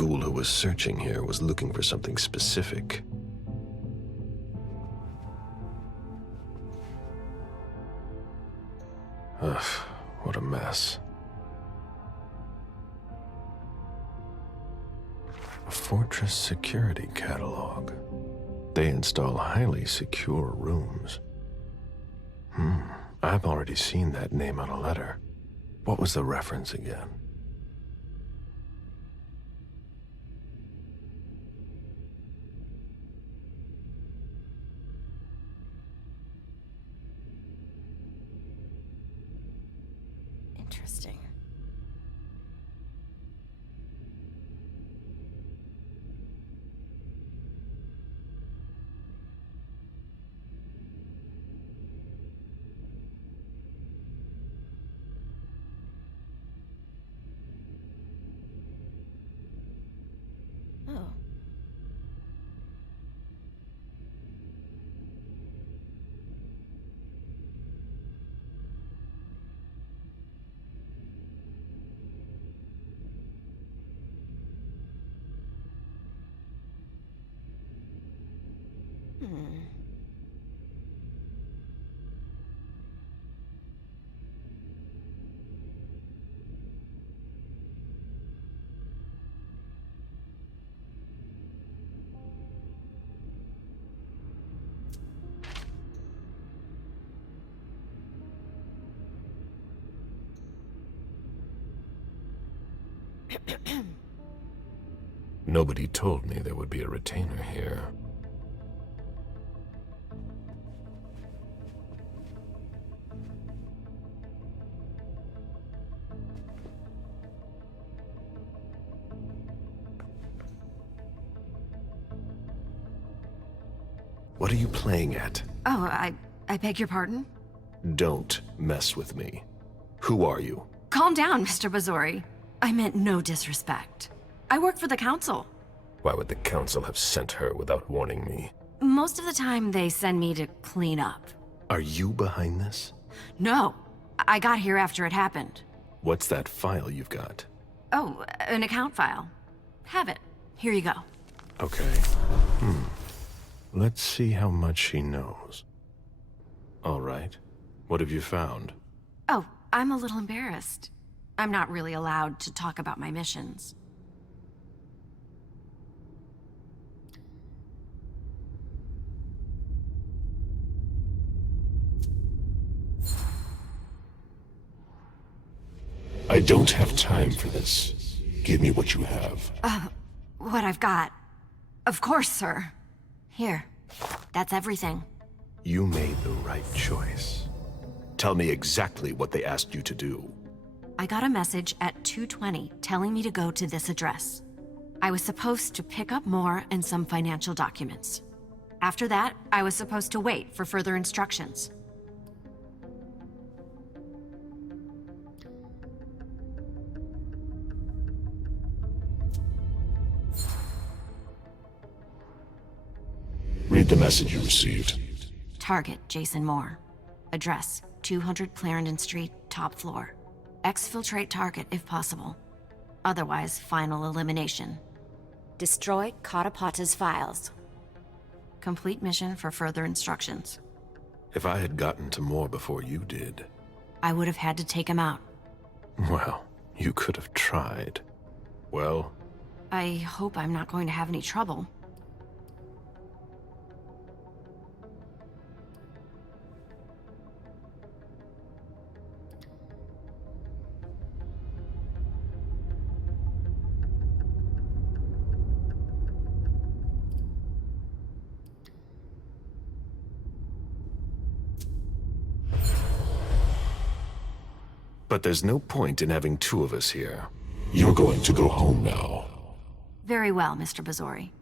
ghoul who was searching here was looking for something specific. Ugh, what a mess. A fortress security catalog. They install highly secure rooms. I've already seen that name on a letter. What was the reference again? Interesting. Oh. Nobody told me there would be a retainer here. What are you playing at? Oh, I beg your pardon? Don't mess with me. Who are you? Calm down, Mr. Bazori. I meant no disrespect. I work for the council. Why would the council have sent her without warning me? Most of the time, they send me to clean up. Are you behind this? No, I got here after it happened. What's that file you've got? Oh, an account file. Have it. Here you go. Okay. Let's see how much she knows. All right. What have you found? Oh, I'm a little embarrassed. I'm not really allowed to talk about my missions. I don't have time for this. Give me what you have. What I've got. Of course, sir. Here. That's everything. You made the right choice. Tell me exactly what they asked you to do. I got a message at 2:20 telling me to go to this address. I was supposed to pick up more and some financial documents. After that, I was supposed to wait for further instructions. Read the message you received. Target, Jason Moore. Address, 200 Clarendon Street, top floor. Exfiltrate target if possible. Otherwise, final elimination. Destroy Katapata's files. Complete mission for further instructions. If I had gotten to Moore before you did... I would have had to take him out. Well, you could have tried. Well? I hope I'm not going to have any trouble. But there's no point in having two of us here. You're going to go home now. Very well, Mr. Bazori.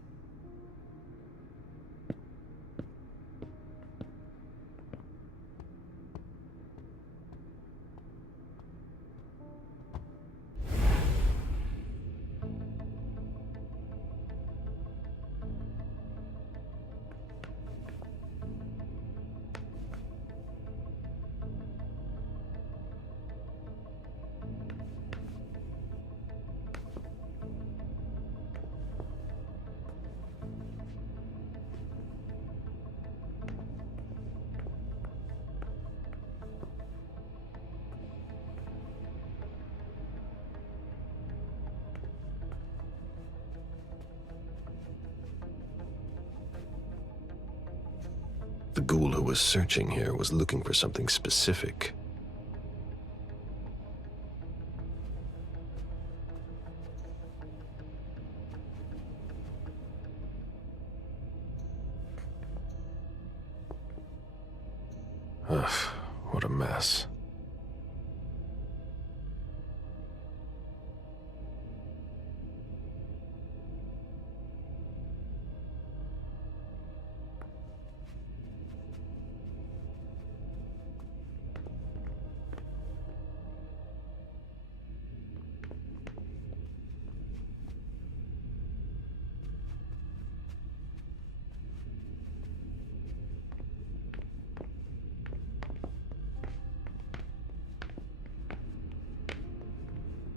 ghoul who was searching here was looking for something specific. Ugh, what a mess.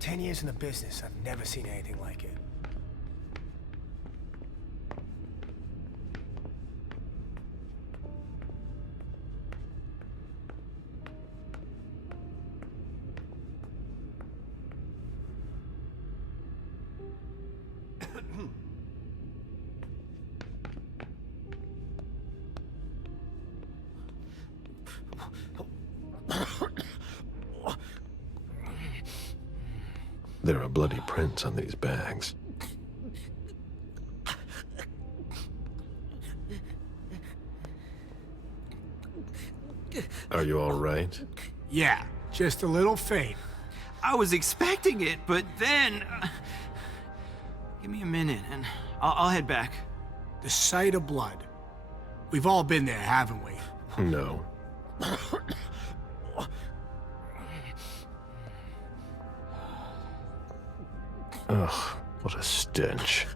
"10 years in the business, I've never seen anything like it." There are bloody prints on these bags. Are you all right? Yeah, just a little faint. I was expecting it, but then... give me a minute, and I'll head back. The sight of blood. We've all been there, haven't we? No. Ugh, what a stench.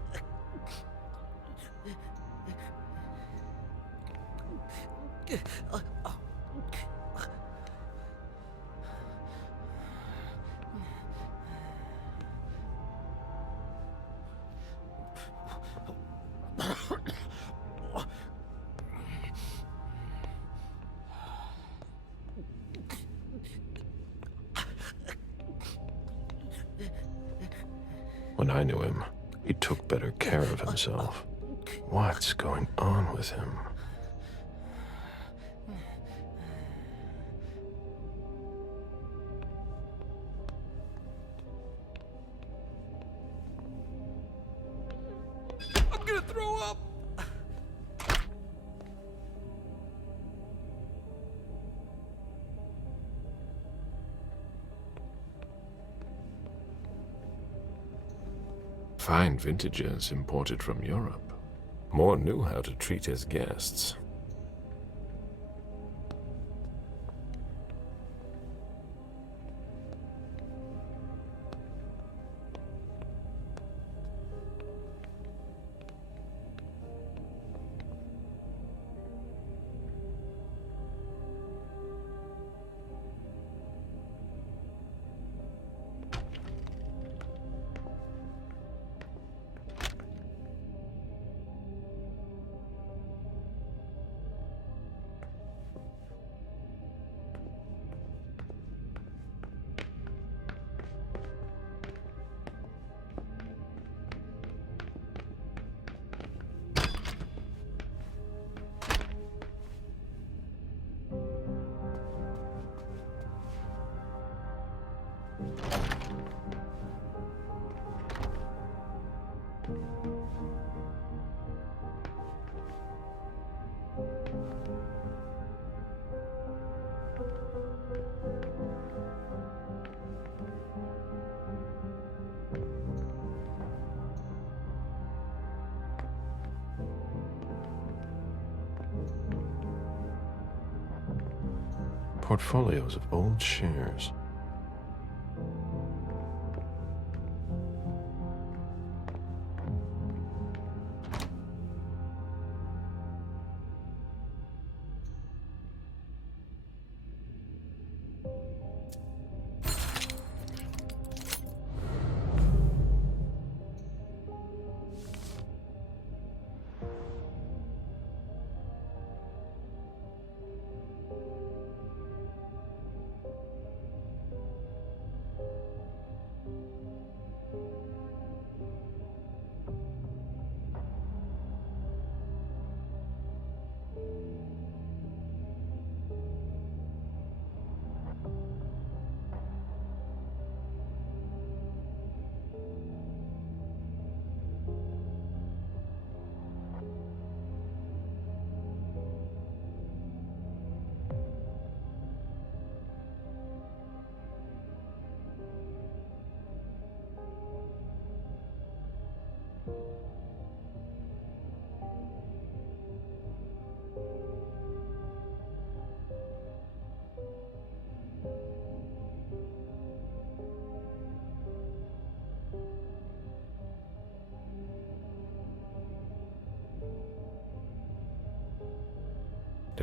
When I knew him, he took better care of himself. What's going on with him? I'm gonna throw up! Fine vintages imported from Europe. Moore knew how to treat his guests. Portfolios of old shares.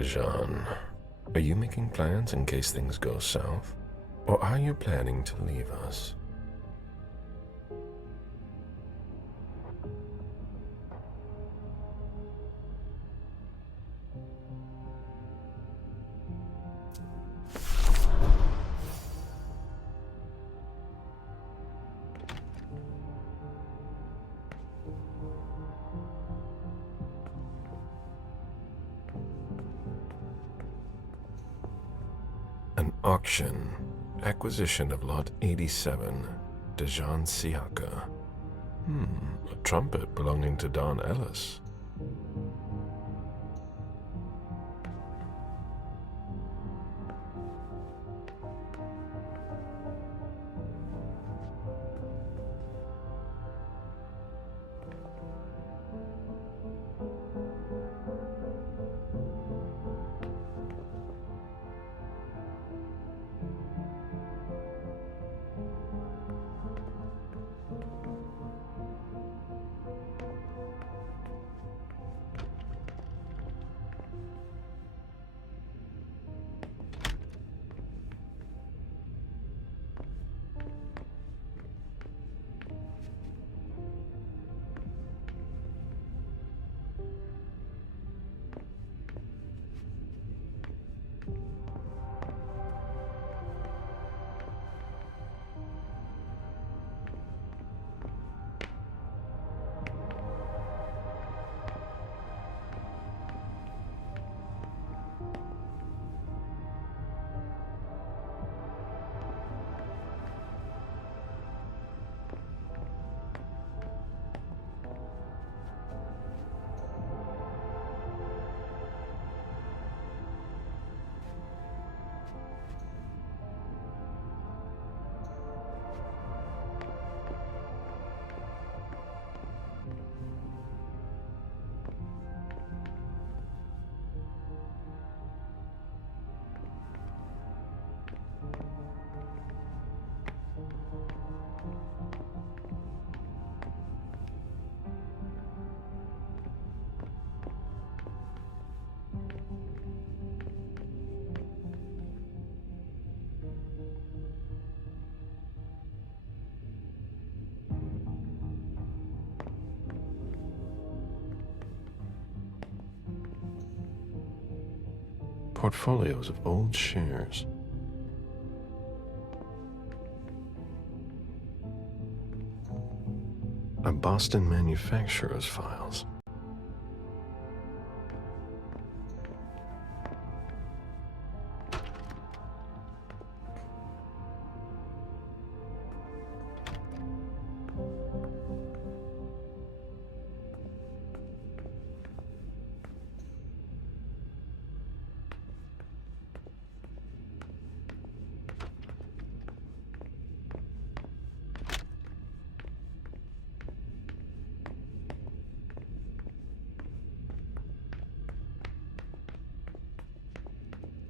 Jean, are you making plans in case things go south? Or are you planning to leave us? An auction. Acquisition of Lot 87, de Jean Siaka. A trumpet belonging to Don Ellis. Portfolios of old shares. A Boston manufacturer's files.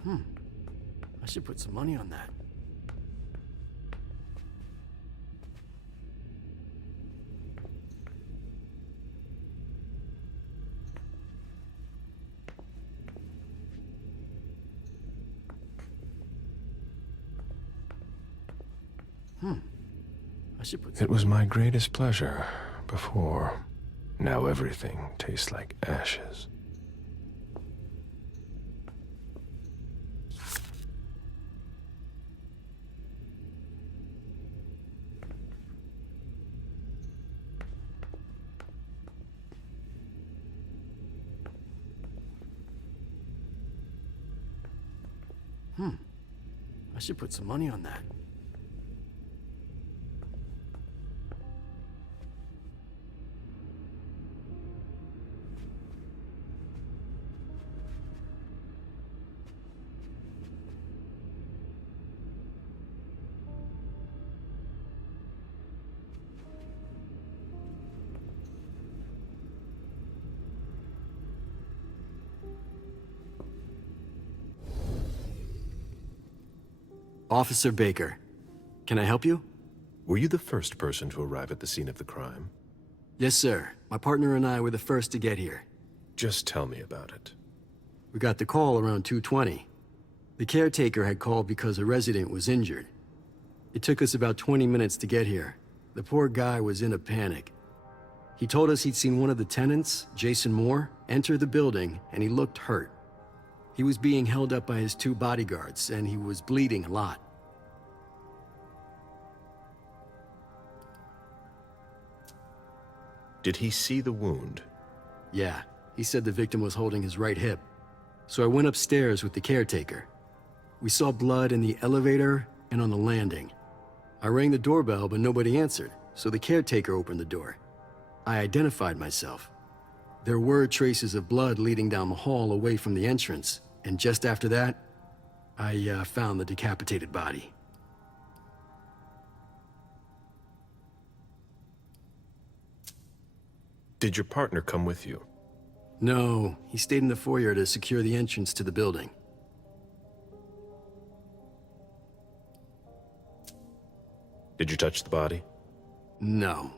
I should put some money on that. I should put some... It was my greatest pleasure before. Now everything tastes like ashes. I should put some money on that. Officer Baker, can I help you? Were you the first person to arrive at the scene of the crime? Yes, sir. My partner and I were the first to get here. Just tell me about it. We got the call around 2:20. The caretaker had called because a resident was injured. It took us about 20 minutes to get here. The poor guy was in a panic. He told us he'd seen one of the tenants, Jason Moore, enter the building, and he looked hurt. He was being held up by his 2 bodyguards, and he was bleeding a lot. Did he see the wound? Yeah, he said the victim was holding his right hip. So I went upstairs with the caretaker. We saw blood in the elevator and on the landing. I rang the doorbell, but nobody answered, so the caretaker opened the door. I identified myself. There were traces of blood leading down the hall away from the entrance, and just after that, I found the decapitated body. Did your partner come with you? No, he stayed in the foyer to secure the entrance to the building. Did you touch the body? No.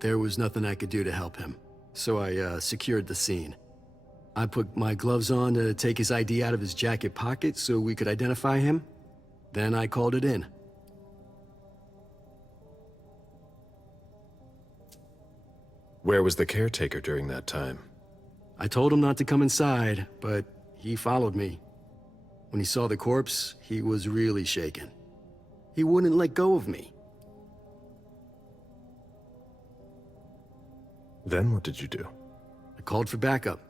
There was nothing I could do to help him, so I secured the scene. I put my gloves on to take his ID out of his jacket pocket so we could identify him. Then I called it in. Where was the caretaker during that time? I told him not to come inside, but he followed me. When he saw the corpse, he was really shaken. He wouldn't let go of me. Then what did you do? I called for backup.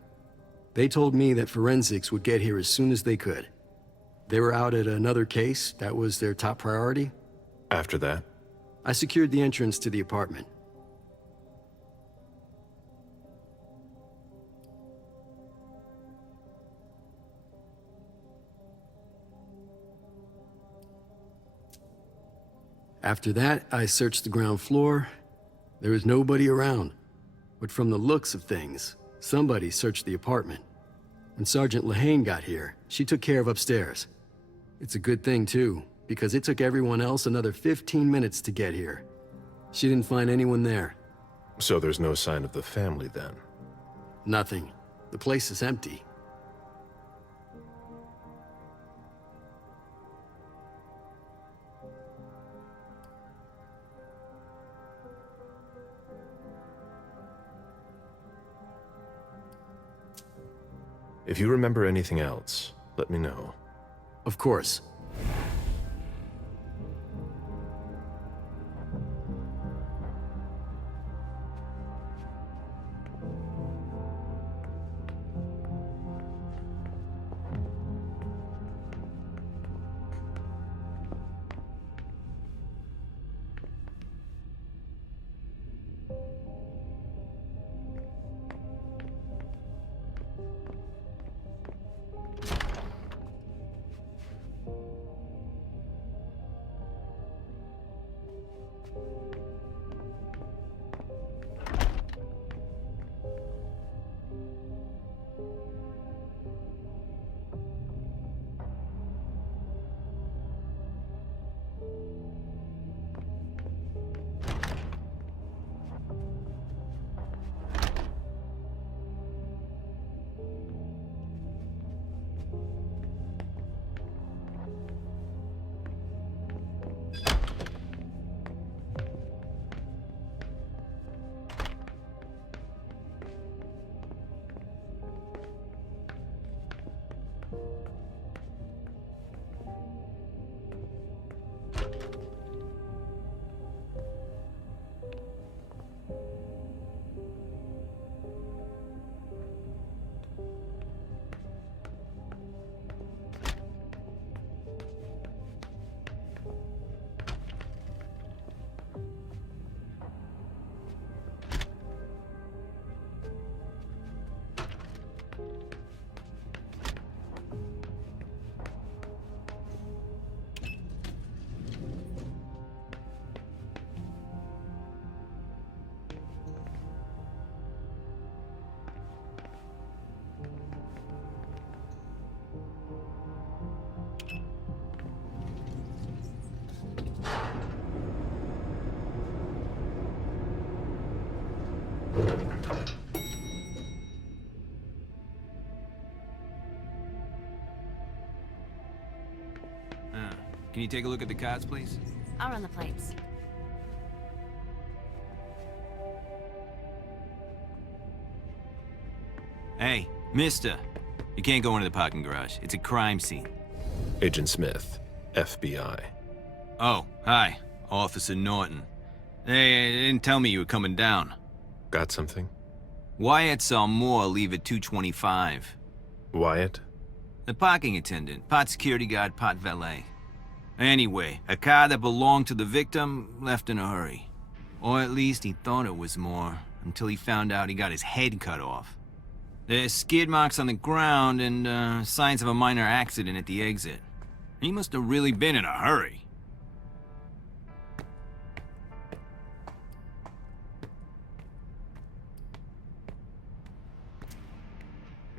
They told me that forensics would get here as soon as they could. They were out at another case, that was their top priority. After that? I secured the entrance to the apartment. After that, I searched the ground floor. There was nobody around. But from the looks of things, somebody searched the apartment. When Sergeant Lehane got here, she took care of upstairs. It's a good thing, too, because it took everyone else another 15 minutes to get here. She didn't find anyone there. So there's no sign of the family then? Nothing. The place is empty. If you remember anything else, let me know. Of course. Can you take a look at the cards, please? I'll run the plates. Hey, mister. You can't go into the parking garage. It's a crime scene. Agent Smith, FBI. Oh, hi. Officer Norton. They didn't tell me you were coming down. Got something? Wyatt saw Moore leave at 2:25. Wyatt? The parking attendant, part security guard, part valet. Anyway, a car that belonged to the victim left in a hurry. Or at least he thought it was Moore, until he found out he got his head cut off. There's skid marks on the ground and signs of a minor accident at the exit. He must have really been in a hurry.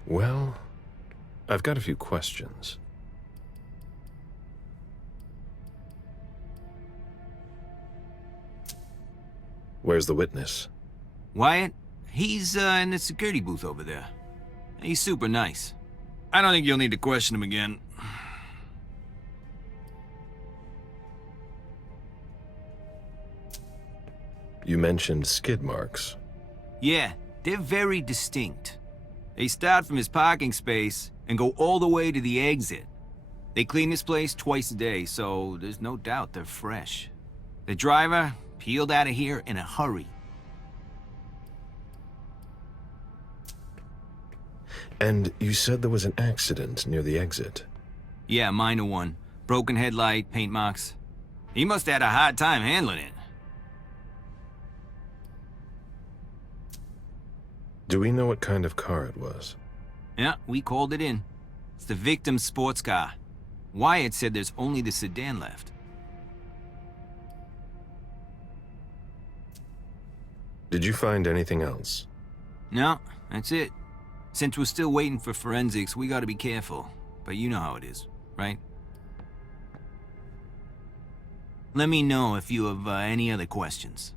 Well, I've got a few questions. Where's the witness? Wyatt? He's in the security booth over there. He's super nice. I don't think you'll need to question him again. You mentioned skid marks. Yeah, they're very distinct. They start from his parking space and go all the way to the exit. They clean this place twice a day, so there's no doubt they're fresh. The driver peeled out of here in a hurry. And you said there was an accident near the exit. Yeah, minor one. Broken headlight, paint marks. He must have had a hard time handling it. Do we know what kind of car it was? Yeah, we called it in. It's the victim's sports car. Wyatt said there's only the sedan left. Did you find anything else? No, that's it. Since we're still waiting for forensics, we gotta be careful. But you know how it is, right? Let me know if you have any other questions.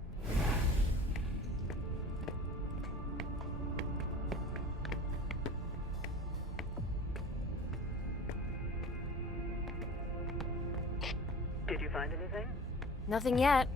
Did you find anything? Nothing yet.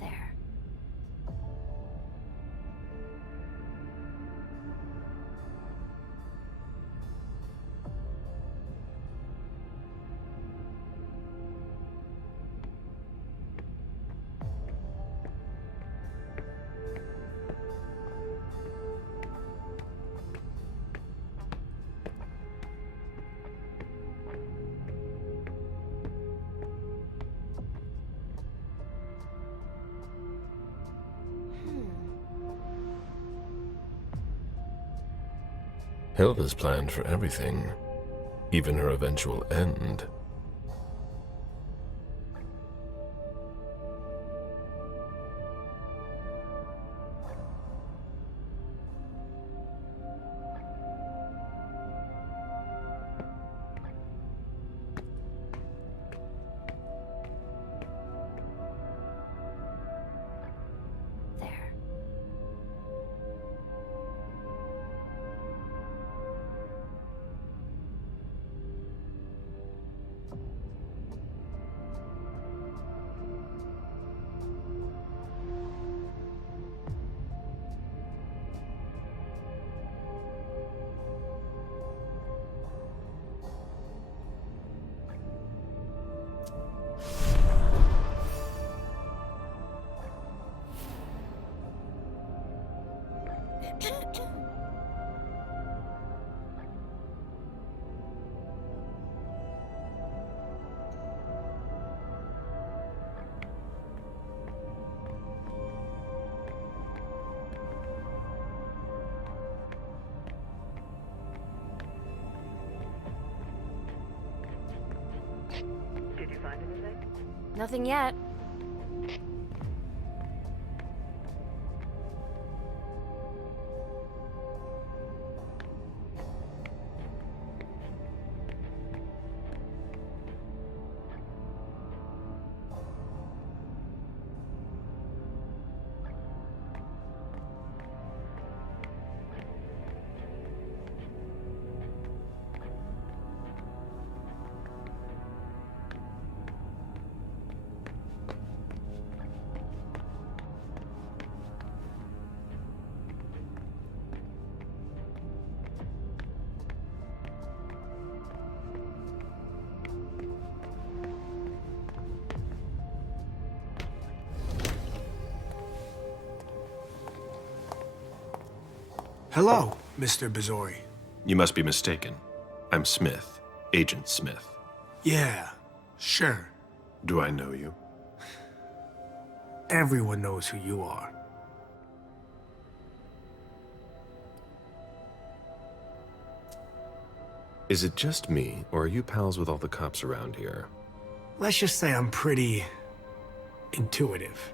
There. Hilda's planned for everything, even her eventual end. There. anything? Nothing yet. Hello, Mr. Bizori. You must be mistaken. I'm Smith, Agent Smith. Yeah, sure. Do I know you? Everyone knows who you are. Is it just me, or are you pals with all the cops around here? Let's just say I'm pretty intuitive.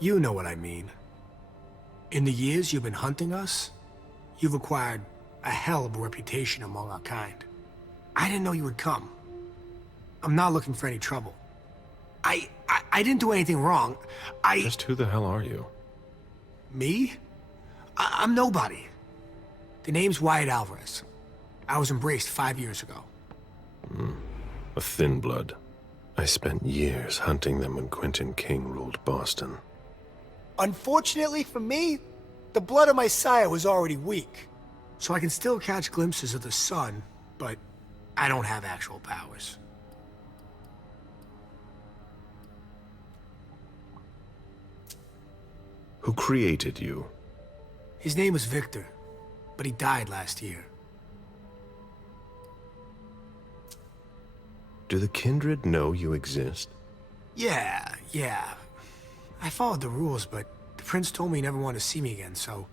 You know what I mean. In the years you've been hunting us, you've acquired a hell of a reputation among our kind. I didn't know you would come. I'm not looking for any trouble. I didn't do anything wrong. Just who the hell are you? Me? I'm nobody. The name's Wyatt Alvarez. I was embraced 5 years ago. A thin blood. I spent years hunting them when Quentin King ruled Boston. Unfortunately for me, the blood of my sire was already weak. So I can still catch glimpses of the sun, but I don't have actual powers. Who created you? His name was Victor, but he died last year. Do the kindred know you exist? Yeah. I followed the rules, but the prince told me he never wanted to see me again, so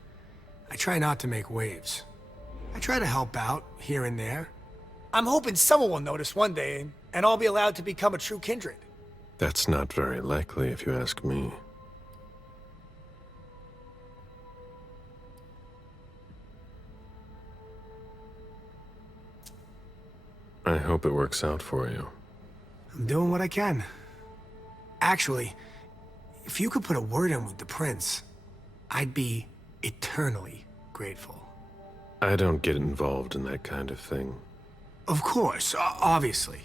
I try not to make waves. I try to help out, here and there. I'm hoping someone will notice one day, and I'll be allowed to become a true kindred. That's not very likely, if you ask me. I hope it works out for you. I'm doing what I can. Actually, if you could put a word in with the prince, I'd be eternally grateful. I don't get involved in that kind of thing. Of course, obviously.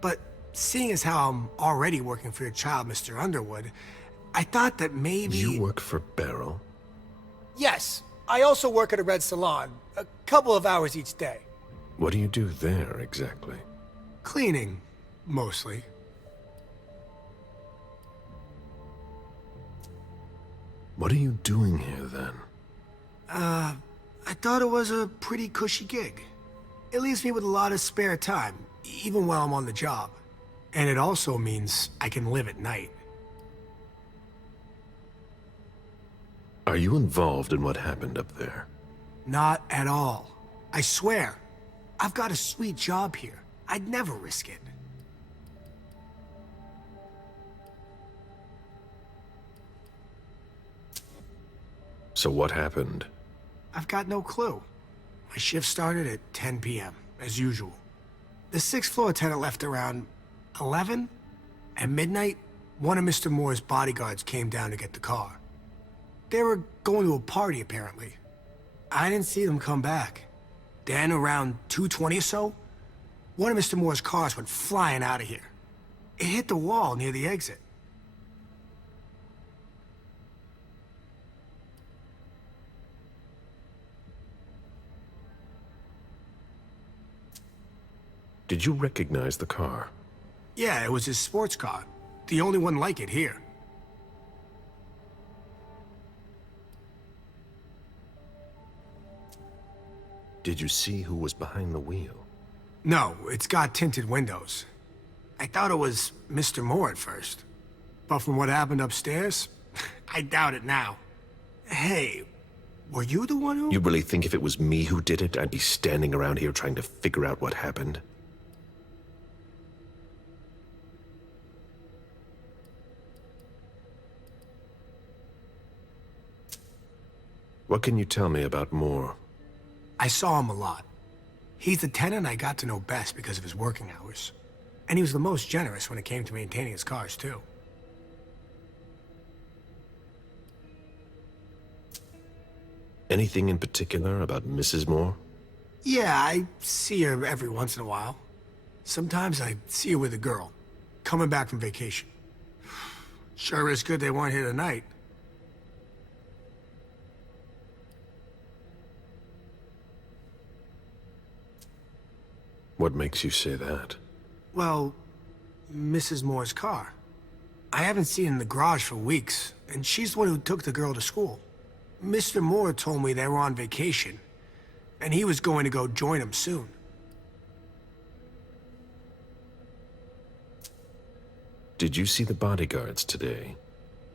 But seeing as how I'm already working for your child, Mr. Underwood, I thought that maybe... You work for Beryl? Yes, I also work at a red salon, a couple of hours each day. What do you do there, exactly? Cleaning, mostly. What are you doing here, then? I thought it was a pretty cushy gig. It leaves me with a lot of spare time, even while I'm on the job. And it also means I can live at night. Are you involved in what happened up there? Not at all. I swear. I've got a sweet job here. I'd never risk it. So what happened? I've got no clue. My shift started at 10 p.m., as usual. The sixth floor tenant left around 11. At midnight, one of Mr. Moore's bodyguards came down to get the car. They were going to a party, apparently. I didn't see them come back. Then, around 2:20 or so, one of Mr. Moore's cars went flying out of here. It hit the wall near the exit. Did you recognize the car? Yeah, it was his sports car. The only one like it here. Did you see who was behind the wheel? No, it's got tinted windows. I thought it was Mr. Moore at first. But from what happened upstairs, I doubt it now. Hey, were you the one who... You really think if it was me who did it, I'd be standing around here trying to figure out what happened? What can you tell me about Moore? I saw him a lot. He's the tenant I got to know best because of his working hours. And he was the most generous when it came to maintaining his cars, too. Anything in particular about Mrs. Moore? Yeah, I see her every once in a while. Sometimes I see her with a girl, coming back from vacation. Sure is good they weren't here tonight. What makes you say that? Well, Mrs. Moore's car. I haven't seen it in the garage for weeks, and she's the one who took the girl to school. Mr. Moore told me they were on vacation, and he was going to go join them soon. Did you see the bodyguards today?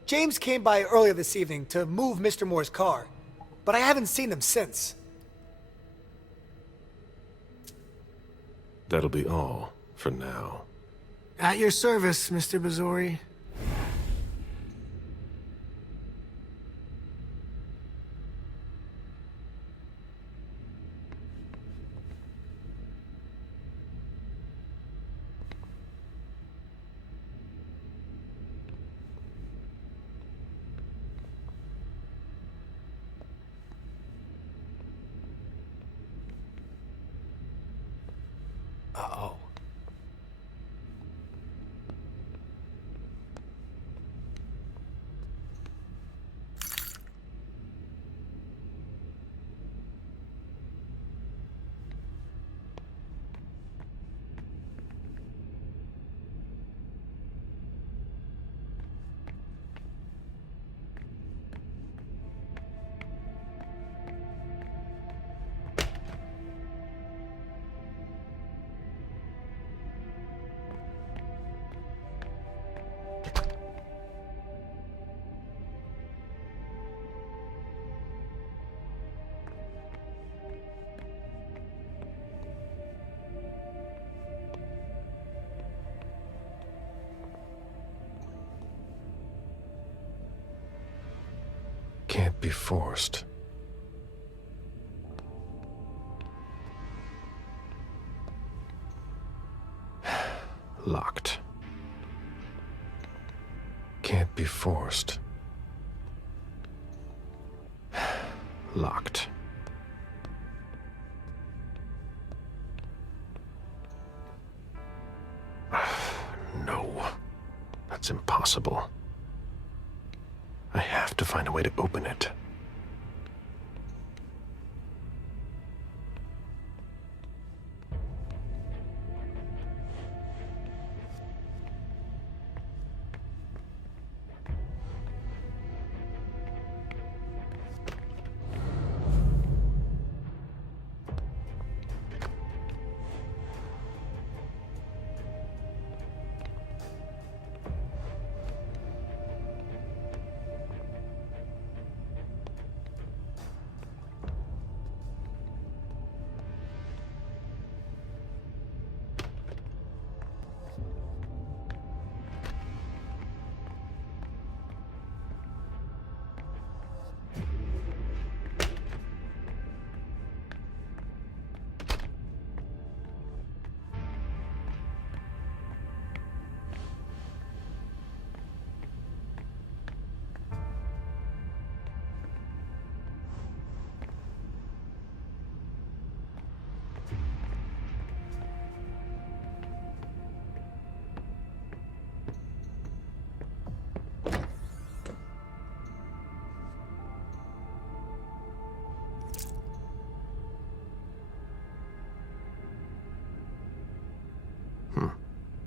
James came by earlier this evening to move Mr. Moore's car, but I haven't seen them since. That'll be all for now. At your service, Mr. Bazzori. Uh-oh. Can't be forced. Locked. Can't be forced. Locked. No. That's impossible. I have to find a way to open it.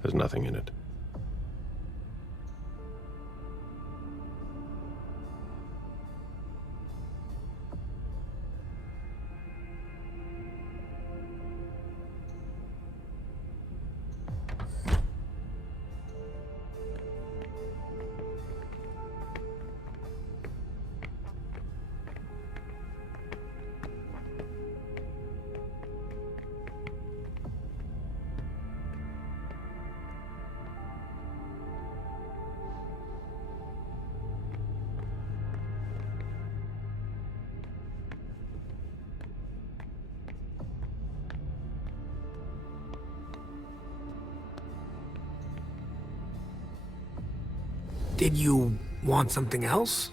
There's nothing in it. Did you want something else?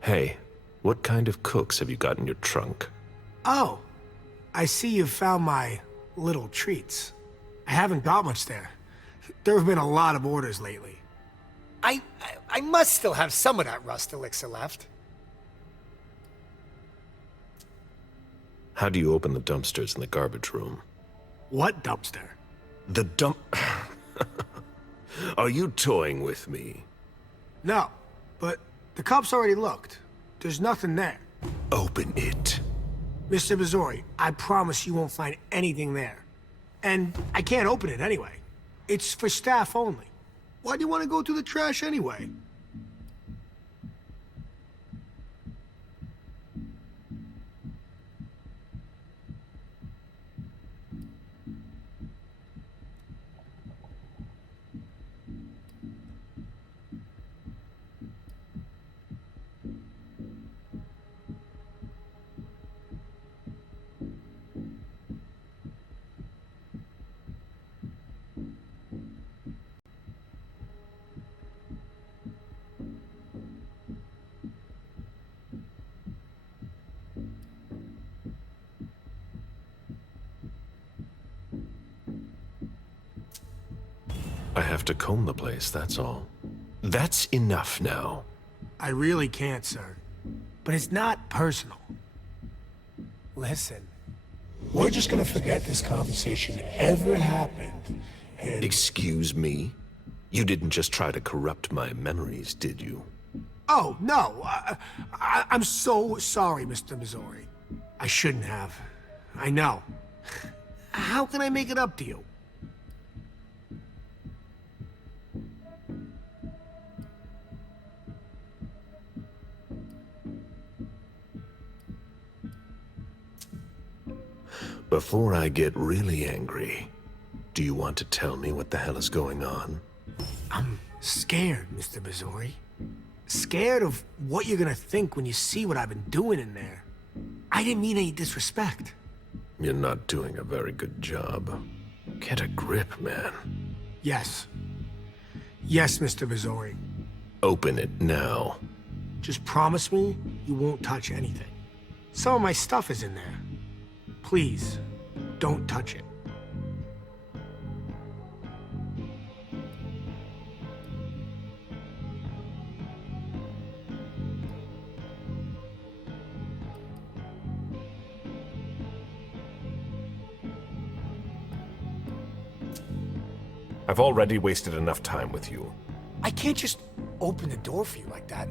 Hey, what kind of cooks have you got in your trunk? Oh, I see you've found my little treats. I haven't got much there. There have been a lot of orders lately. I must still have some of that rust elixir left. How do you open the dumpsters in the garbage room? What dumpster? The dump... Are you toying with me? No, but the cops already looked. There's nothing there. Open it. Mr. Missouri, I promise you won't find anything there. And I can't open it anyway. It's for staff only. Why do you want to go through the trash anyway? I have to comb the place, that's all. That's enough now. I really can't, sir. But it's not personal. Listen, we're just gonna forget this conversation ever happened, and... Excuse me? You didn't just try to corrupt my memories, did you? Oh, no. I'm so sorry, Mr. Missouri. I shouldn't have. I know. How can I make it up to you? Before I get really angry, do you want to tell me what the hell is going on? I'm scared, Mr. Missouri. Scared of what you're gonna think when you see what I've been doing in there. I didn't mean any disrespect. You're not doing a very good job. Get a grip, man. Yes. Yes, Mr. Missouri. Open it now. Just promise me you won't touch anything. Some of my stuff is in there. Please, don't touch it. I've already wasted enough time with you. I can't just open the door for you like that.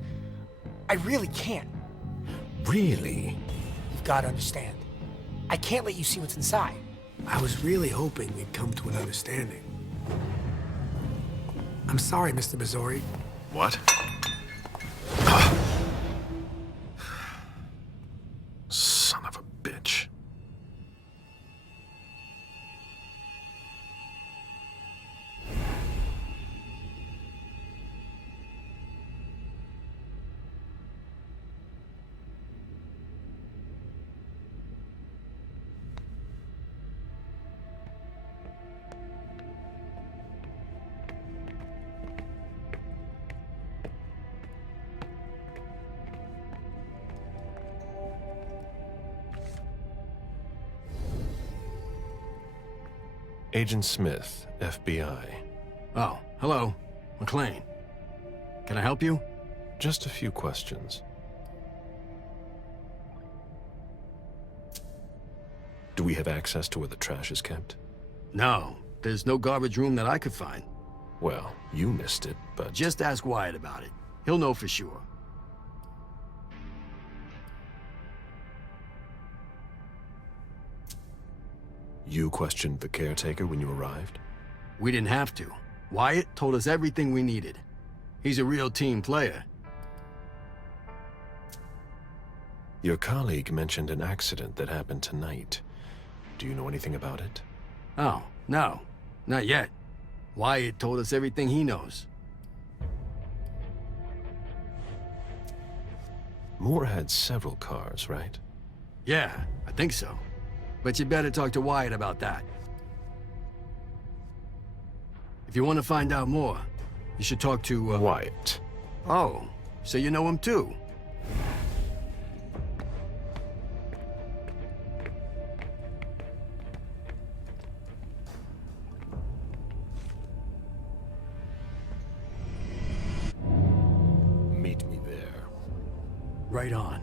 I really can't. Really? You've got to understand. I can't let you see what's inside. I was really hoping we'd come to an understanding. I'm sorry, Mr. Missouri. What? Son of a bitch. Agent Smith, FBI. Oh, hello. McLean. Can I help you? Just a few questions. Do we have access to where the trash is kept? No. There's no garbage room that I could find. Well, you missed it, but... Just ask Wyatt about it. He'll know for sure. You questioned the caretaker when you arrived? We didn't have to. Wyatt told us everything we needed. He's a real team player. Your colleague mentioned an accident that happened tonight. Do you know anything about it? Oh, no. Not yet. Wyatt told us everything he knows. Moore had several cars, right? Yeah, I think so. But you better talk to Wyatt about that. If you want to find out more, you should talk to, Wyatt. Oh, so you know him too? Meet me there. Right on.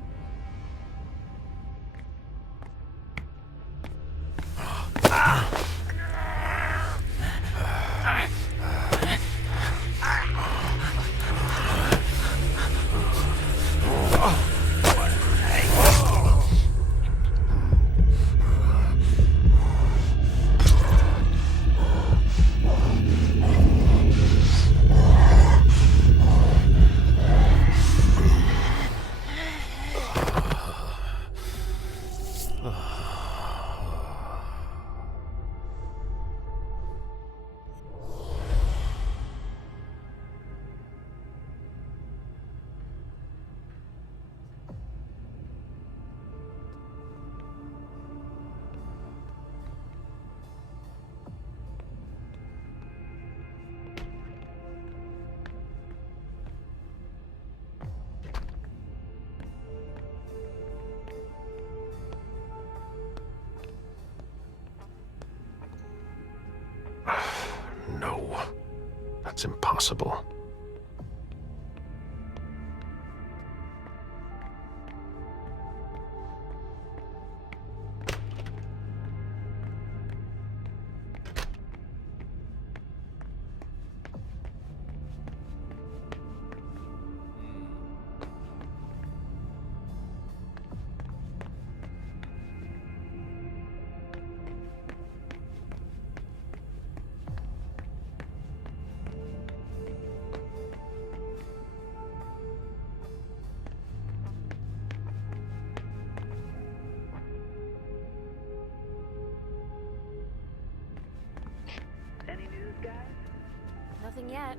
No, that's impossible. Any news, guys? Nothing yet.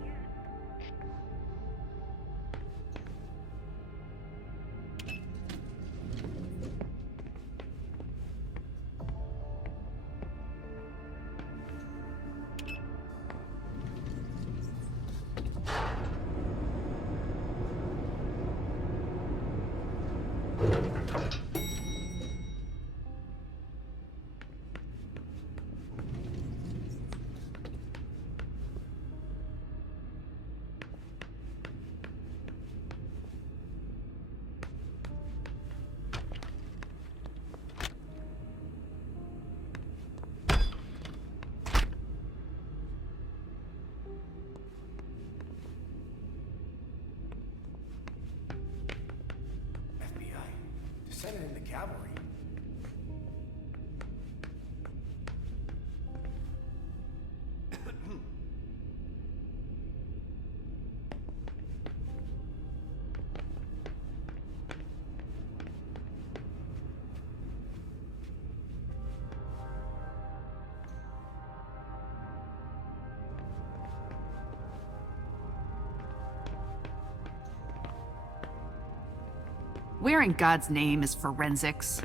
FBI. Descended in the cavalry. Where in God's name is forensics?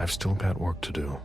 I've still got work to do.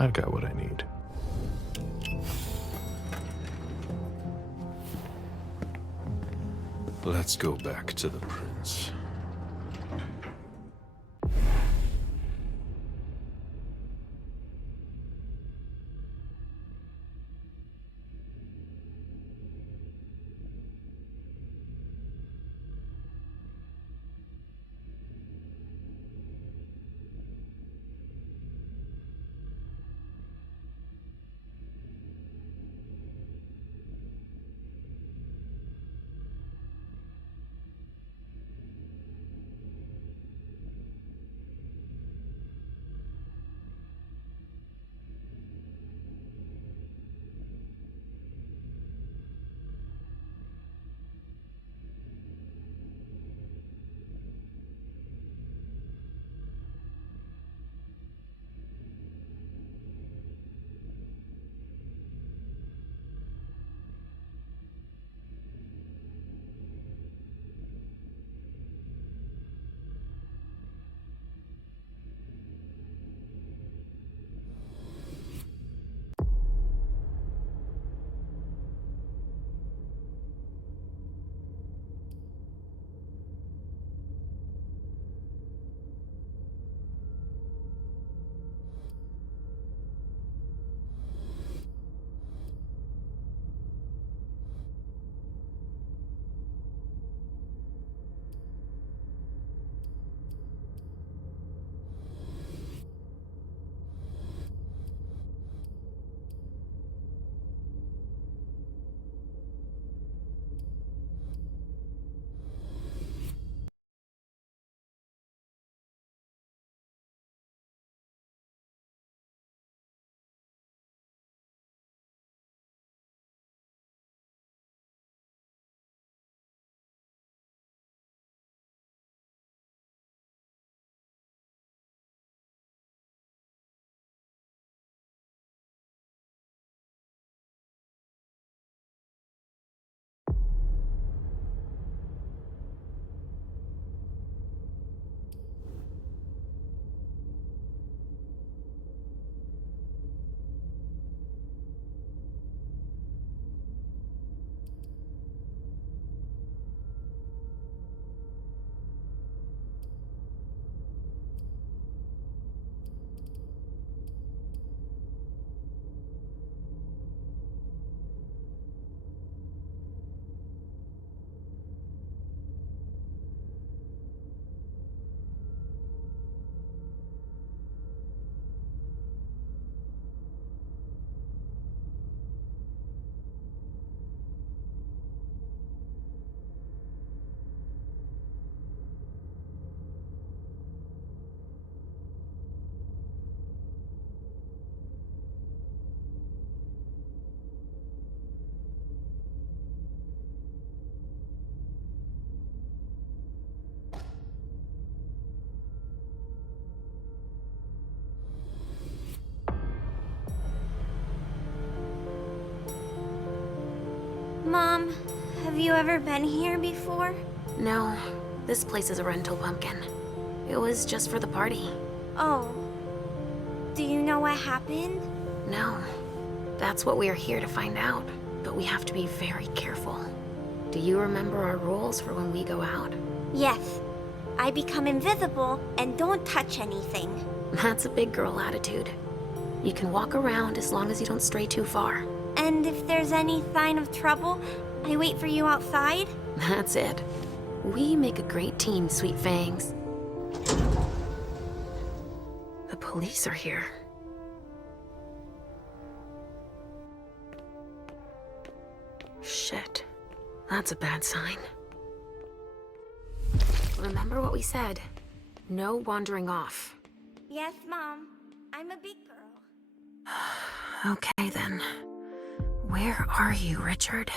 I've got what I need. Let's go back to the prince. Mom, have you ever been here before? No, this place is a rental pumpkin. It was just for the party. Oh. Do you know what happened? No. That's what we are here to find out. But we have to be very careful. Do you remember our rules for when we go out? Yes. I become invisible and don't touch anything. That's a big girl attitude. You can walk around as long as you don't stray too far. And if there's any sign of trouble, I wait for you outside? That's it. We make a great team, Sweet Fangs. The police are here. Shit. That's a bad sign. Remember what we said. No wandering off. Yes, Mom. I'm a big girl. Okay, then. Where are you, Richard?